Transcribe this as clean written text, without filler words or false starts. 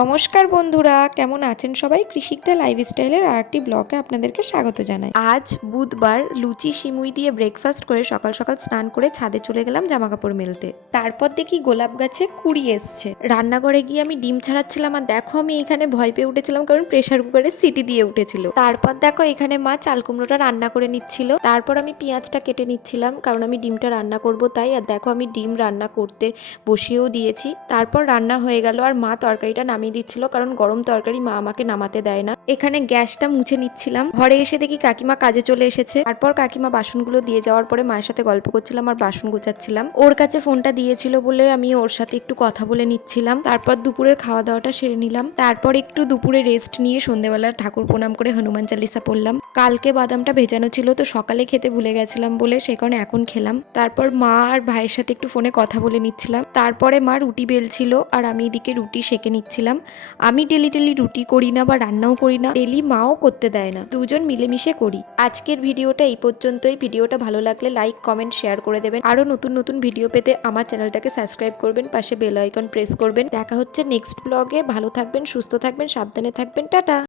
নমস্কার বন্ধুরা, কেমন আছেন সবাই? কৃষিকদা লাইফস্টাইলের আর একটি ব্লগে আপনাদেরকে স্বাগত জানাই। আজ বুধবার লুচি সিমুই দিয়ে ব্রেকফাস্ট করে সকাল সকাল স্নান করে ছাদে চলে গেলাম জামা কাপড় মেলতে। তারপর দেখি গোলাপ গাছে কুড়ি এসছে। রান্নাঘরে গিয়ে আমি ডিম ছাড়াচ্ছিলাম, আর দেখো আমি এখানে ভয় পেয়ে উঠেছিলাম কারণ প্রেসার কুকারে সিটি দিয়ে উঠেছিল। তারপর দেখো এখানে মা চাল কুমড়োটা রান্না করে নিচ্ছিল। তারপর আমি পেঁয়াজটা কেটে নিচ্ছিলাম কারণ আমি ডিমটা রান্না করব তাই। আর দেখো আমি ডিম রান্না করতে বসিয়েও দিয়েছি। তারপর রান্না হয়ে গেল আর মা তরকারিটা নামিয়ে দিচ্ছিল কারণ গরম তরকারি মা আমাকে নামাতে দেয় না। এখানে গ্যাসটা মুছে নিচ্ছিলাম। ঘরে এসে দেখি কাকিমা কাজে চলে এসেছে। তারপর কাকিমা বাসনগুলো দিয়ে যাওয়ার পরে মায়ের সাথে গল্প করছিলাম আর বাসন গোছাচ্ছিলাম। ওর কাছে ফোনটা দিয়েছিল বলে আমি ওর সাথে একটু কথা বলে নিচ্ছিলাম। তারপর দুপুরের খাওয়া দাওয়াটা সেরে নিলাম। তারপর একটু দুপুরে রেস্ট নিয়ে সন্ধ্যেবেলা ঠাকুর প্রণাম করে হনুমান চালিসা পড়লাম। কালকে বাদামটা ভেজানো ছিল তো সকালে খেতে ভুলে গেছিলাম বলে সে কারণে এখন খেলাম। তারপর মা আর ভাইয়ের সাথে একটু ফোনে কথা বলে নিচ্ছিলাম। তারপরে মা রুটি বেলছিল আর আমি এদিকে রুটি সেঁকে নিচ্ছিলাম। আমি ডেলি রুটি করি না বা রান্নাও করি না, ডেলি মাও করতে দেয় না, দুজন মিলেমিশে করি। আজকের ভিডিওটা এই পর্যন্তই। ভিডিওটা ভালো লাগলে লাইক কমেন্ট শেয়ার করে দেবেন। আরো নতুন নতুন ভিডিও পেতে আমার চ্যানেলটাকে সাবস্ক্রাইব করবেন, পাশে বেল আইকন প্রেস করবেন। দেখা হচ্ছে নেক্সট ব্লগে। ভালো থাকবেন, সুস্থ থাকবেন, সাবধানে থাকবেন। টাটা।